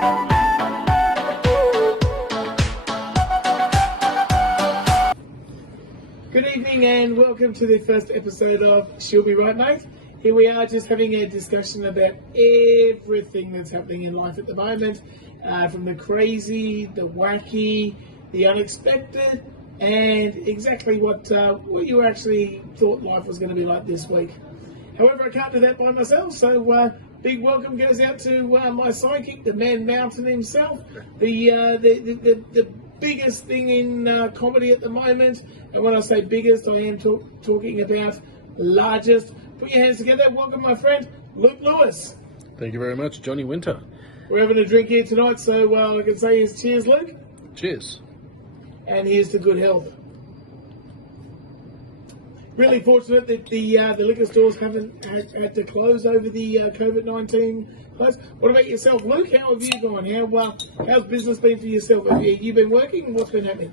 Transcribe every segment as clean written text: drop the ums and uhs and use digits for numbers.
Good evening and welcome to the first episode of She'll Be Right, Mate. Here we are just having a discussion about everything that's happening in life at the moment, from the crazy, the wacky, the unexpected, and exactly what you actually thought life was going to be like this week. However, I can't do that by myself, so big welcome goes out to my psychic, the man mountain himself, the biggest thing in comedy at the moment. And when I say biggest, I am talking about largest. Put your hands together. Welcome, my friend, Luke Lewis. Thank you very much, Johnny Winter. We're having a drink here tonight, so I can say is cheers, Luke. Cheers. And here's to good health. Really fortunate that the liquor stores haven't had to close over the COVID-19 close. What about yourself, Luke? How have you gone? How's business been for yourself? Have you been working? What's been happening?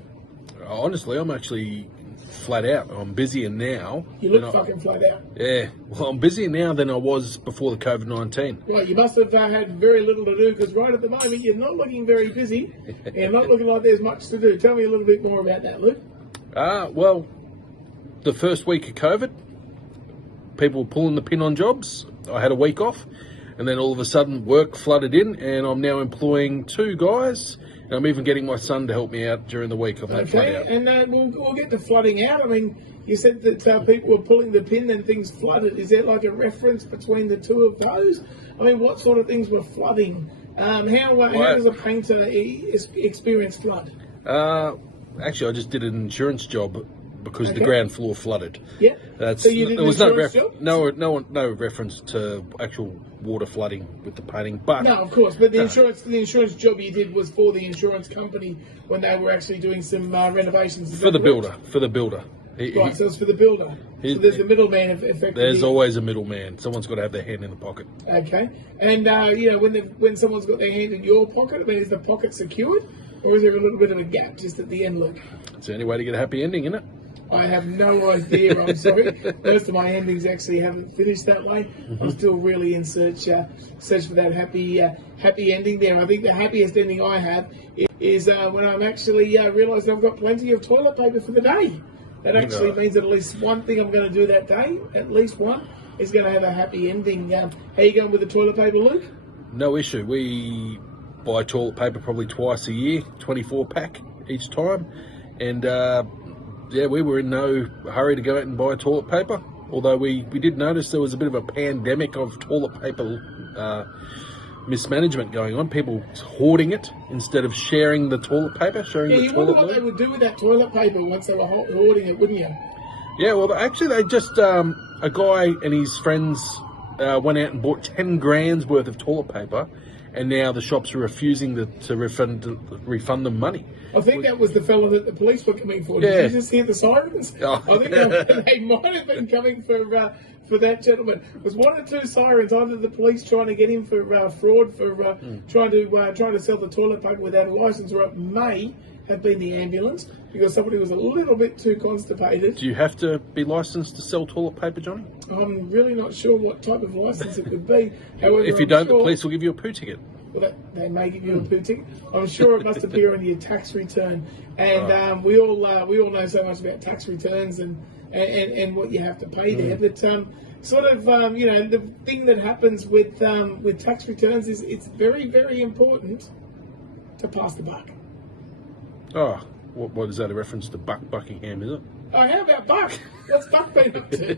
Honestly, I'm actually flat out. I'm busier now. You look fucking flat out. Yeah, well, I'm busier now than I was before the COVID-19. Well, you must have had very little to do, because right at the moment you're not looking very busy and not looking like there's much to do. Tell me a little bit more about that, Luke. Well, the first week of COVID, people were pulling the pin on jobs. I had a week off, and then all of a sudden work flooded in, and I'm now employing 2 guys. And I'm even getting my son to help me out during the week on that flood out. And we'll get to flooding out. I mean, you said that people were pulling the pin and things flooded. Is there like a reference between the two of those? I mean, what sort of things were flooding? How does a painter experience flood? Actually, I just did an insurance job because the ground floor flooded. Yeah. So you did an insurance job? No reference to actual water flooding with the painting, but no, of course. But the insurance job you did was for the insurance company when they were actually doing some renovations. For the builder. Right, so it's for the builder. So there's the middleman, effectively. There's always a middleman. Someone's got to have their hand in the pocket. Okay. And when someone's got their hand in your pocket, I mean, is the pocket secured, or is there a little bit of a gap just at the end, Luke? It's the only way to get a happy ending, isn't it? I have no idea, I'm sorry. Most of my endings actually haven't finished that way. Mm-hmm. I'm still really in search for that happy ending there. I think the happiest ending I have is when I'm actually realising I've got plenty of toilet paper for the day. That actually means that at least one thing I'm going to do that day, at least one, is going to have a happy ending. How you going with the toilet paper, Luke? No issue. We buy toilet paper probably twice a year, 24 pack each time. And we were in no hurry to go out and buy toilet paper, although we did notice there was a bit of a pandemic of toilet paper mismanagement going on. People hoarding it instead of sharing the toilet paper, you wonder what they would do with that toilet paper once they were hoarding it, wouldn't you? Yeah, well, actually, they just, a guy and his friends went out and bought 10 grand's worth of toilet paper, and now the shops are refusing to refund them money. I think that was the fellow that the police were coming for. Did you just hear the sirens? Oh. I think they might have been coming for that gentleman. It was 1 or 2 sirens, either the police trying to get him for fraud, for trying to sell the toilet paper without a license, or it may have been the ambulance because somebody was a little bit too constipated. Do you have to be licensed to sell toilet paper, Johnny? I'm really not sure what type of license it would be. However, if you don't, the police will give you a poo ticket. Well, they may give you a poo ticket. I'm sure it must appear on your tax return. And we all know so much about tax returns and what you have to pay there. But the thing that happens with tax returns is it's very, very important to pass the buck. Oh, what is that, a reference to Buckingham, is it? Oh, how about Buck? What's Buck been up to?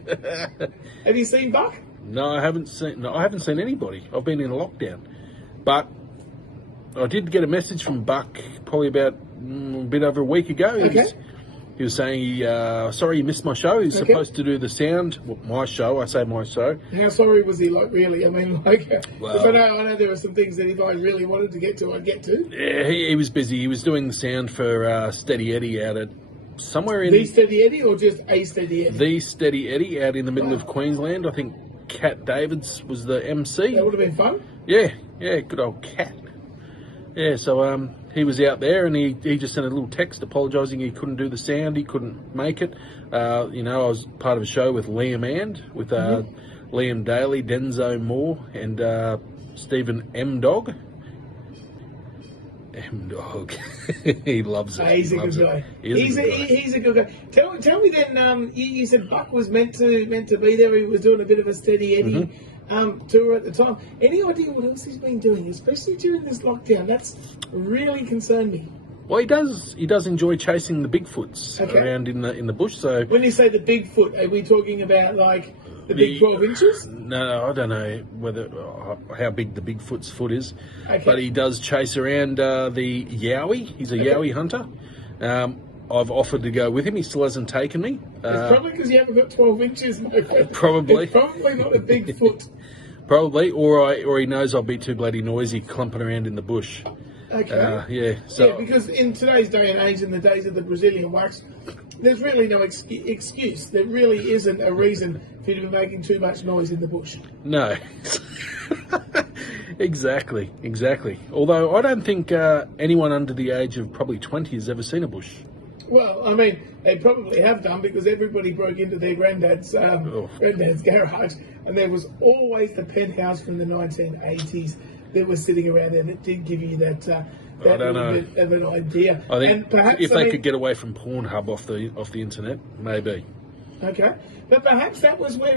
Have you seen Buck? No, I haven't seen anybody. I've been in a lockdown. But I did get a message from Buck probably about a bit over a week ago. He was saying, sorry you missed my show. He's supposed to do the sound. Well, my show, I say my show. How sorry was he, really? I mean, because I know there were some things that if I really wanted to get to, I'd get to. Yeah, he was busy. He was doing the sound for Steady Eddie out at somewhere in... The Steady Eddie or just a Steady Eddie? The Steady Eddie out in the middle of Queensland. I think Cat Davids was the MC. That would have been fun. Yeah, good old Cat. Yeah, so he was out there and he just sent a little text apologising he couldn't do the sound, he couldn't make it. I was part of a show with Liam And, with Liam Daly, Denzo Moore and Stephen M. Dog. M-Dog. He loves it. He's a good guy. He's a good guy. Tell me then. You said Buck was meant to be there. He was doing a bit of a steady Eddie tour at the time. Any idea what else he's been doing, especially during this lockdown? That's really concerned me. Well, he does enjoy chasing the Bigfoots around in the bush. So when you say the Bigfoot, are we talking about like the big 12 inches? No, I don't know how big the Bigfoot's foot is, Okay. but he does chase around the Yowie. He's a Yowie hunter. I've offered to go with him. He still hasn't taken me. It's probably because you haven't got 12 inches, my friend. Probably. It's probably not a big foot. Probably, or he knows I'll be too bloody noisy clumping around in the bush. Okay. Yeah. So Yeah, because in today's day and age, in the days of the Brazilian wax, there's really no excuse. There really isn't a reason for you to be making too much noise in the bush. no. Exactly. Although I don't think anyone under the age of probably 20 has ever seen a bush. Well, I mean, they probably have done because everybody broke into their granddad's garage, and there was always the penthouse from the 1980s that was sitting around there that did give you that I don't know. bit of an idea. I think and perhaps, if they could get away from Pornhub off the internet, maybe. Okay, but perhaps that was where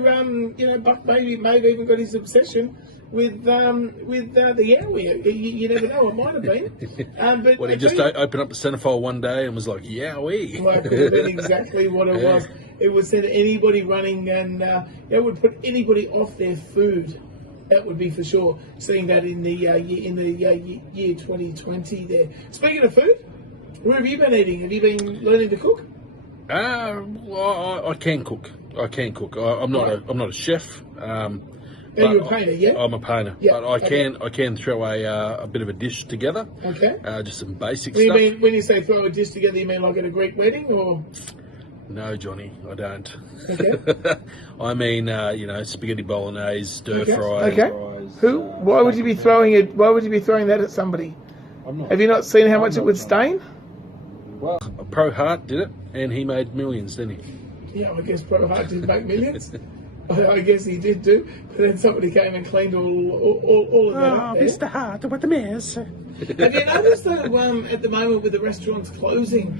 Buck may have even got his obsession with the Yowie. You never know, it might have been. But Well, he just opened up the centerfold one day and was like, Yowie. Well, it could have been exactly what it was. It would send anybody running, and it would put anybody off their food. That would be for sure. Seeing that in the year 2020 there. Speaking of food, where have you been eating? Have you been learning to cook? Well, I can cook. I'm not a chef. Are you a painter? Yeah. I'm a painter, Yeah, but I can throw a bit of a dish together. Okay. Just some basic When stuff. you say throw a dish together, you mean like at a Greek wedding, or? No, Johnny, I don't. Okay. I mean, spaghetti bolognese, stir fry. Okay. Why would you be throwing it? Why would you be throwing that at somebody? Have you not seen how much it would stain? Well, Pro Hart did it, and he made millions, didn't he? Yeah, I guess Pro Hart did make millions. I guess he did do, but then somebody came and cleaned all of that up there. Mr. Hart, what the mess? Have you noticed though, at the moment with the restaurants closing,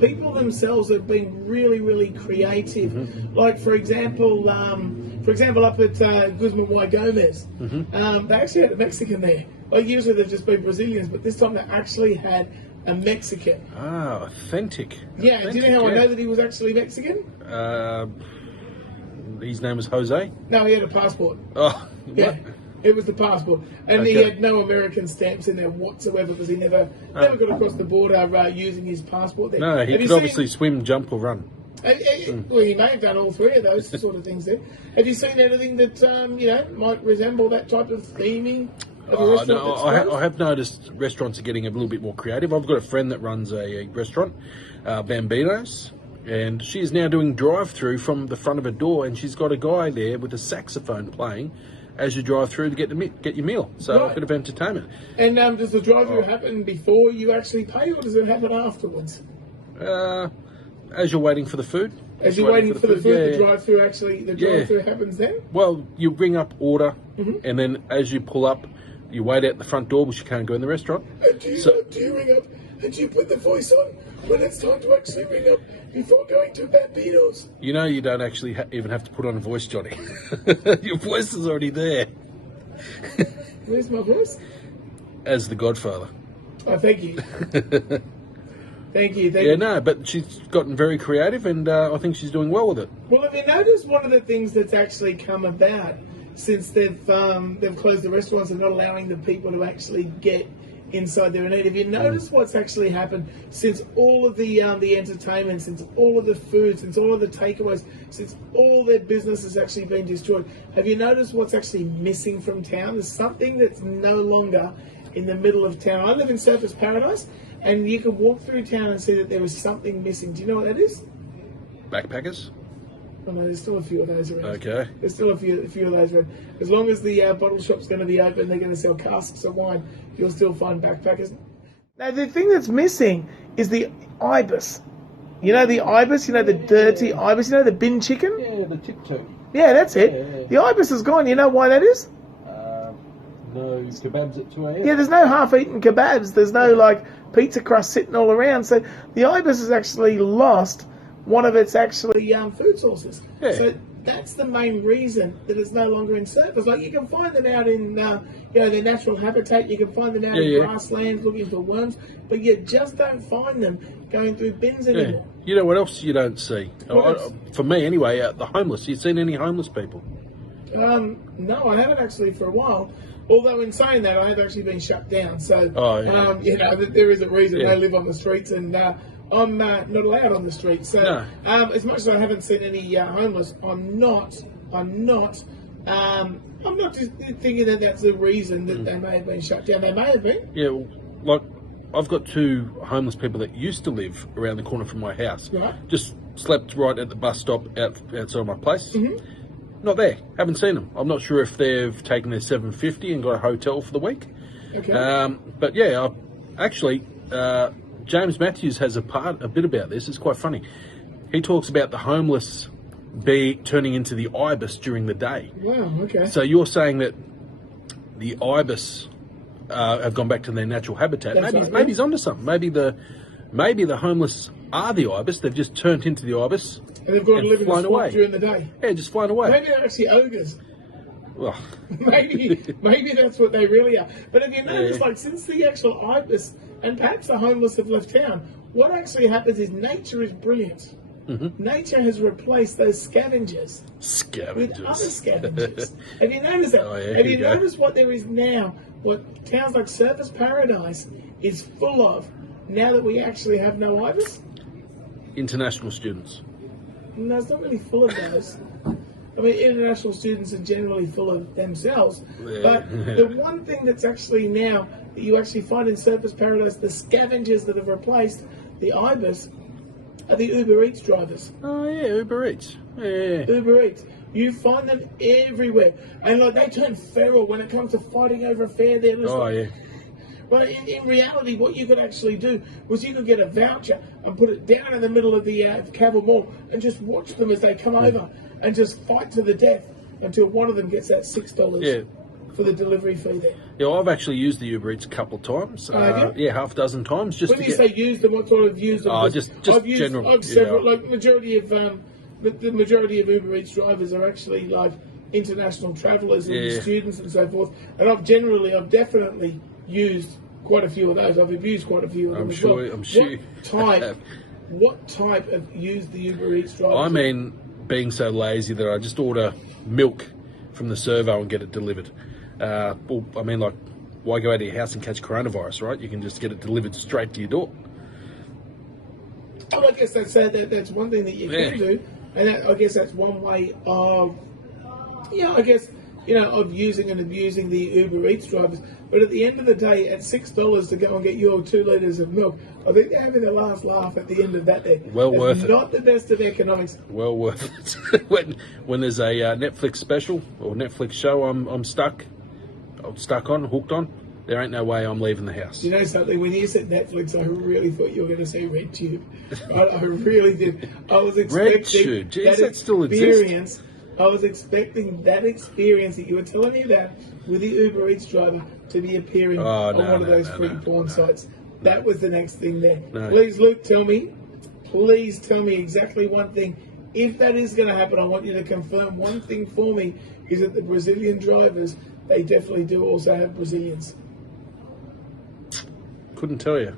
people themselves have been really, really creative. Mm-hmm. Like for example, up at Guzman Y Gomez, they actually had a Mexican there. Like usually they've just been Brazilians, but this time they actually had a Mexican. Ah, authentic. Yeah, do you know how I know that he was actually Mexican? His name was Jose. No, he had a passport. Oh, Yeah. what? It was the passport, and he Okay. had no American stamps in there whatsoever because he never got across the border using his passport. There. No, he Have you could obviously swim, jump, or run. Well, he may have done all three of those sort of things there. Have you seen anything that might resemble that type of theming of a restaurant? No, that's I closed? have noticed restaurants are getting a little bit more creative. I've got a friend that runs a restaurant, Bambinos, and she is now doing drive-through from the front of a door, and she's got a guy there with a saxophone playing as you drive through to get your meal. So Right. a bit of entertainment. And does the drive-through happen before you actually pay, or does it happen afterwards? As you're waiting for the food. As you're waiting for the food, yeah, the drive-through happens then? Well, you bring up order, Mm-hmm. and then as you pull up, you wait out the front door, because you can't go in the restaurant. Do you ring up and do you put the voice on when it's time to actually ring up before going to Bambinos? You know you don't actually even have to put on a voice, Johnny. Your voice is already there. Where's my voice? As the Godfather. Oh, thank you. Thank you. Yeah, no, but she's gotten very creative, and I think she's doing well with it. Well, have you noticed one of the things that's actually come about since they've closed the restaurants and not allowing the people to actually get inside there and eat? Have you noticed what's actually happened since all of the entertainment, since all of the food, since all of the takeaways, since all their business has actually been destroyed? Have you noticed what's actually missing from town? There's something that's no longer in the middle of town. I live in Surfers Paradise, and you can walk through town and see that there is something missing. Do you know what that is? Backpackers? Oh no, there's still a few of those around. Okay. There's still a few of those around. As long as the bottle shop's going to be open, they're going to sell casks of wine, you'll still find backpackers. Now, the thing that's missing is the ibis. You know the ibis? You know the dirty ibis? You know the bin chicken? Yeah, the tip toe. Yeah, that's it. Yeah. The ibis is gone. You know why that is? No kebabs at 2 a.m. Yeah, there's no half-eaten kebabs. There's no like pizza crust sitting all around. So the ibis has actually lost one of its actually food sources. Yeah. So that's the main reason that it's no longer in surface. Like you can find them out in their natural habitat. You can find them out in grasslands looking for worms, but you just don't find them going through bins anymore. You know what else you don't see? For me, anyway, the homeless. You seen any homeless people? No, I haven't actually for a while. Although in saying that, I have actually been shut down. So, there is a reason I live on the streets and I'm not allowed on the streets. So, as much as I haven't seen any homeless, I'm not just thinking that that's the reason that they may have been shut down. They may have been. Yeah, well, like I've got 2 homeless people that used to live around the corner from my house. Right. Just slept right at the bus stop outside my place. Mm-hmm. Not there. Haven't seen them. I'm not sure if they've taken their $7.50 and got a hotel for the week. Okay. But yeah, James Matthews has a bit about this. It's quite funny. He talks about the homeless turning into the ibis during the day. Wow. Okay. So you're saying that the ibis have gone back to their natural habitat. Maybe he's onto something. Maybe the homeless are the ibis. They've just turned into the ibis. And they've got to live in the swamp during the day. Yeah, just flown away. Maybe they're actually ogres. Well, maybe that's what they really are. But have you noticed, like, since the actual ibis and perhaps the homeless have left town, what actually happens is nature is brilliant. Mm-hmm. Nature has replaced those scavengers with other scavengers. Have you noticed that? Have you noticed what there is now? What towns like Surfers Paradise is full of now that we actually have no ibis? International students. No, it's not really full of those. I mean, international students are generally full of themselves. Yeah. But the one thing that's actually now that you actually find in Surfers Paradise, the scavengers that have replaced the ibis are the Uber Eats drivers. Oh yeah, Uber Eats. Yeah. Uber Eats. You find them everywhere, and like they turn feral when it comes to fighting over a fare. Well, in reality, what you could actually do was you could get a voucher and put it down in the middle of the Cavill Mall and just watch them as they come over and just fight to the death until one of them gets that $6 for the delivery fee there. Yeah, I've actually used the Uber Eats a couple of times. Half a dozen times. Just when you say used them, what sort of used them? I've used several. Like majority of the majority of Uber Eats drivers are actually like international travellers and students and so forth. And I've definitely used quite a few of those. I've abused quite a few of them as well. I'm sure. What type of used the Uber Eats drivers? I mean, being so lazy that I just order milk from the servo and get it delivered. Well, I mean, like, why go out to your house and catch coronavirus, right? You can just get it delivered straight to your door. Well, I guess that's one thing that you can do, and I guess that's one way of, of using and abusing the Uber Eats drivers. But at the end of the day, at $6 to go and get your 2 litres of milk, I think they're having the last laugh at the end of that there. Well worth it. Not the best of economics. Well worth it. when there's a Netflix special or Netflix show I'm hooked on, there ain't no way I'm leaving the house. You know something? When you said Netflix, I really thought you were going to say RedTube. I really did. I was expecting that still experience. Exists. I was expecting that experience that you were telling me about with the Uber Eats driver to be appearing on one of those free porn sites. That was the next thing there. No. Please, Luke, tell me exactly one thing. If that is going to happen, I want you to confirm one thing for me, is that the Brazilian drivers, they definitely do also have Brazilians. Couldn't tell you.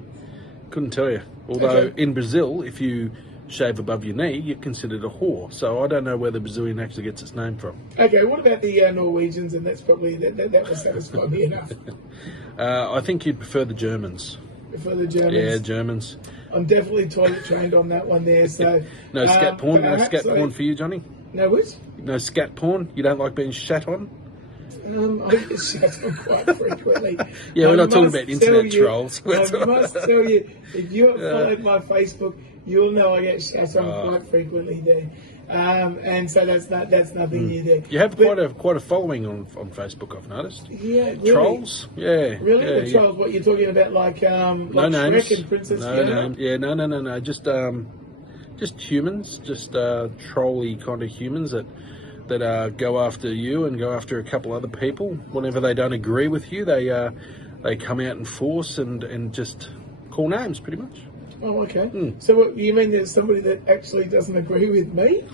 Although in Brazil, if you shave above your knee, you're considered a whore. So I don't know where the Brazilian actually gets its name from. Okay, what about the Norwegians? And that's probably that will satisfy me enough. I think you'd prefer the Germans. Prefer the Germans? Yeah, Germans. I'm definitely toilet trained on that one there. So no scat porn. No scat porn for you, Johnny. No what? No scat porn. You don't like being shat on. I get shat on quite frequently. Yeah, we're not talking about internet trolls. I must tell you, if you have followed my Facebook, you'll know I get shat on quite frequently there. And so that's nothing new there. You have quite a following on Facebook, I've noticed. Yeah, really? Trolls. Yeah. Really, the trolls? What you're talking about, like no names. Shrek and Princess No Fiona? names. Yeah, no. Just humans, just trolly kind of humans that that go after you and go after a couple other people. Whenever they don't agree with you, they come out in force and just call names, pretty much. Oh, okay. So what, you mean there's somebody that actually doesn't agree with me?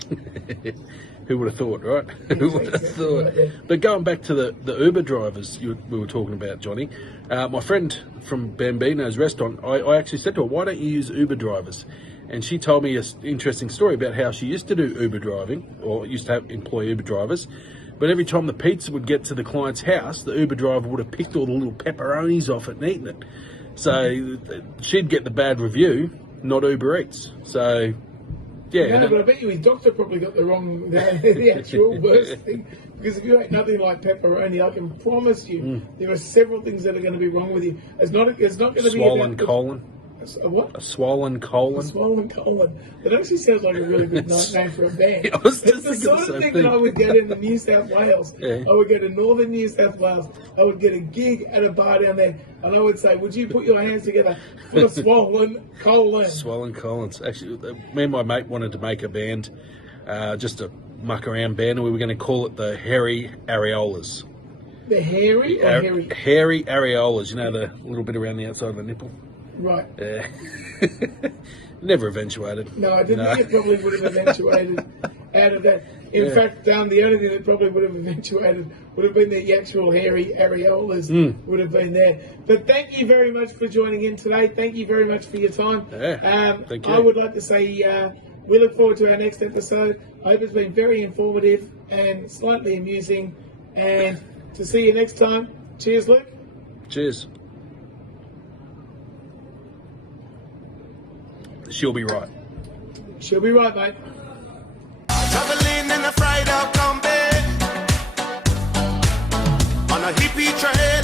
Who would have thought, right? Who would have thought? But going back to the Uber drivers we were talking about, Johnny, my friend from Bambino's restaurant, I actually said to her, why don't you use Uber drivers? And she told me an interesting story about how she used to do Uber driving, or used to employ Uber drivers. But every time the pizza would get to the client's house, the Uber driver would have picked all the little pepperonis off it and eaten it. So she'd get the bad review, not Uber Eats. So, yeah. No, but I bet you his doctor probably got the actual worst thing. Because if you ate nothing like pepperoni, I can promise you there are several things that are going to be wrong with you. It's not going to be swollen colon. A what? A swollen colon. A swollen colon. That actually sounds like a really good name for a band. I was just It's the thinking sort the of same thing thing. that I would get in the New South Wales. Yeah. I would go to northern New South Wales. I would get a gig at a bar down there, and I would say, "Would you put your hands together for a swollen colon?" Swollen colons. Actually, me and my mate wanted to make a band, just a muck around band, and we were going to call it the Hairy Areolas. The hairy or hairy? Hairy Areolas. You know, the little bit around the outside of the nipple. Right. Yeah. Never eventuated. No, I didn't think it probably would have eventuated out of that. In fact, the only thing that probably would have eventuated would have been the actual hairy areolas would have been there. But thank you very much for joining in today. Thank you very much for your time. Yeah, thank you. I would like to say we look forward to our next episode. I hope it's been very informative and slightly amusing. And to see you next time. Cheers, Luke. Cheers. She'll be right. She'll be right, mate. Traveling in a fried out combi on a hippie trail.